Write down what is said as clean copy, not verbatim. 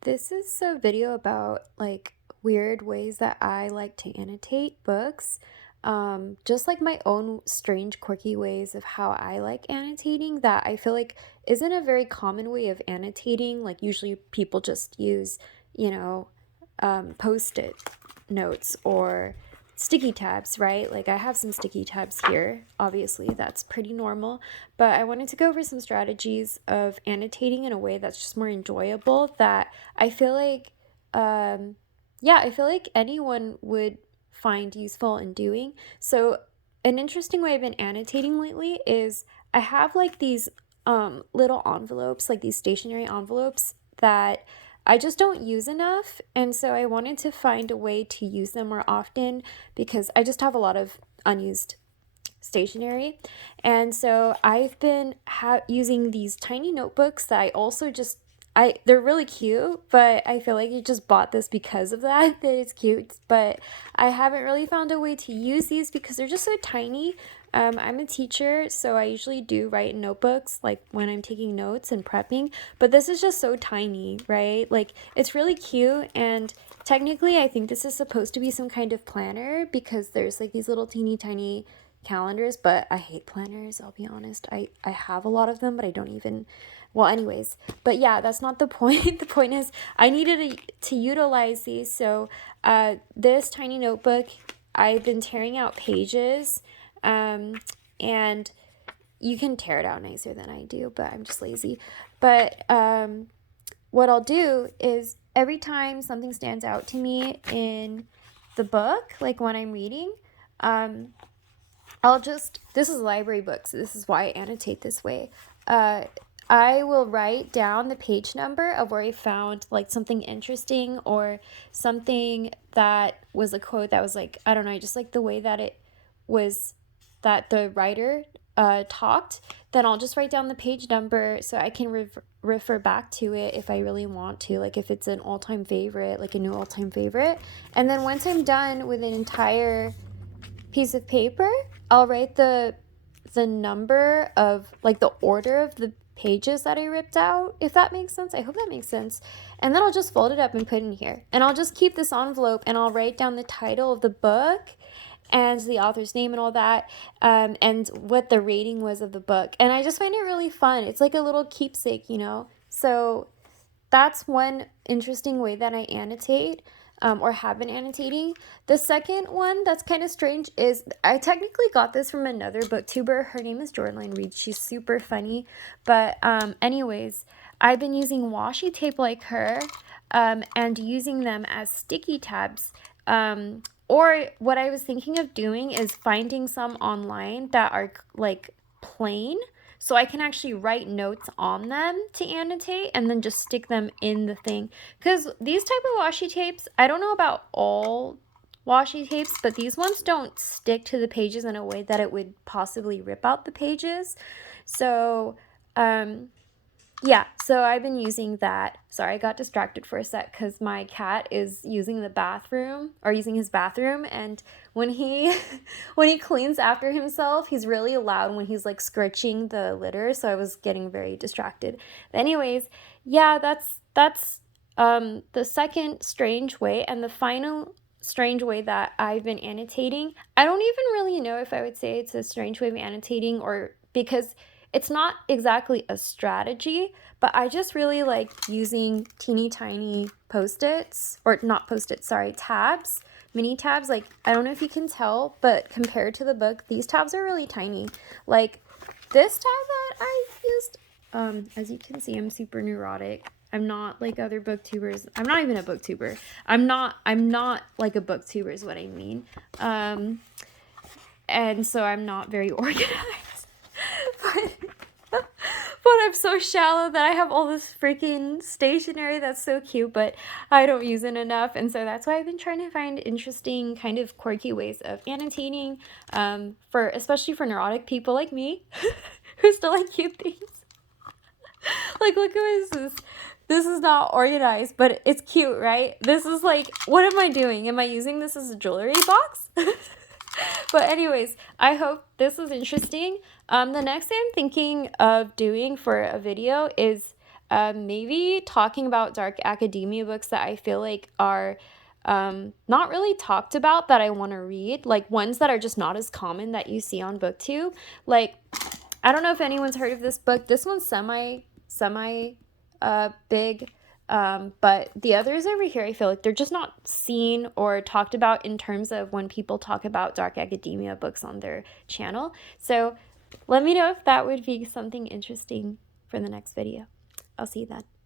This is a video about like weird ways that I like to annotate books. Just like my own strange, quirky ways of how I like annotating that I feel like isn't a very common way of annotating. Like, usually people just use, you know, post-it notes or sticky tabs, right? Like, I have some sticky tabs here. Obviously, that's pretty normal. But I wanted to go over some strategies of annotating in a way that's just more enjoyable that I feel like, I feel like anyone would find useful in doing. So, an interesting way I've been annotating lately is I have like these little envelopes, like these stationary envelopes that I just don't use enough. And so I wanted to find a way to use them more often because I just have a lot of unused stationery. And so I've been using these tiny notebooks that I also just they're really cute, but I feel like I just bought this because of that it's cute, but I haven't really found a way to use these because they're just so tiny. I'm a teacher, so I usually do write in notebooks like when I'm taking notes and prepping, but this is just so tiny, right? Like, it's really cute, and technically I think this is supposed to be some kind of planner because there's like these little teeny tiny calendars, but I hate planners, I'll be honest. I have a lot of them, but I don't even, well, anyways. But yeah, that's not the point. The point is I needed to utilize these. So this tiny notebook, I've been tearing out pages, and you can tear it out nicer than I do, but I'm just lazy. But what I'll do is every time something stands out to me in the book, like when I'm reading, this is library books, so this is why I annotate this way. I will write down the page number of where I found like something interesting or something that was a quote that was like, I don't know, I just like the way that it was, that the writer talked. Then I'll just write down the page number so I can refer back to it if I really want to, like if it's an all-time favorite, like a new all-time favorite. And then once I'm done with an entire piece of paper, I'll write the number of, like, the order of the pages that I ripped out, if that makes sense. I hope that makes sense. And then I'll just fold it up and put it in here. And I'll just keep this envelope and I'll write down the title of the book and the author's name and all that, and what the rating was of the book. And I just find it really fun. It's like a little keepsake, you know? So that's one interesting way that I annotate, or have been annotating. The second one that's kind of strange is I technically got this from another booktuber. Her name is Jordan Reed. She's super funny. But anyways, I've been using washi tape like her, and using them as sticky tabs. Or what I was thinking of doing is finding some online that are like plain, so I can actually write notes on them to annotate and then just stick them in the thing. Because these type of washi tapes, I don't know about all washi tapes, but these ones don't stick to the pages in a way that it would possibly rip out the pages. So, yeah, so I've been using that. Sorry, I got distracted for a sec because my cat is using the bathroom, or using his bathroom, and when he when he cleans after himself, he's really loud when he's like scratching the litter, so I was getting very distracted. But anyways, yeah, that's the second strange way. And the final strange way that I've been annotating, I don't even really know if I would say it's a strange way of annotating, or because it's not exactly a strategy, but I just really like using teeny tiny post-its, or not post-its, sorry, tabs, mini tabs. Like, I don't know if you can tell, but compared to the book, these tabs are really tiny. Like this tab that I used, as you can see, I'm super neurotic. I'm not like other booktubers. I'm not even a booktuber. I'm not like a booktuber is what I mean. And so I'm not very organized. But I'm so shallow that I have all this freaking stationery that's so cute, but I don't use it enough. And so that's why I've been trying to find interesting, kind of quirky ways of annotating, especially for neurotic people like me who still like cute things. Like, look at this. This is not organized, but it's cute, right? This is like, what am I doing? Am I using this as a jewelry box? But anyways, I hope this was interesting. The next thing I'm thinking of doing for a video is maybe talking about dark academia books that I feel like are not really talked about that I want to read, like ones that are just not as common that you see on BookTube. Like, I don't know if anyone's heard of this book. This one's semi big. But the others over here, I feel like they're just not seen or talked about in terms of when people talk about dark academia books on their channel. So let me know if that would be something interesting for the next video. I'll see you then.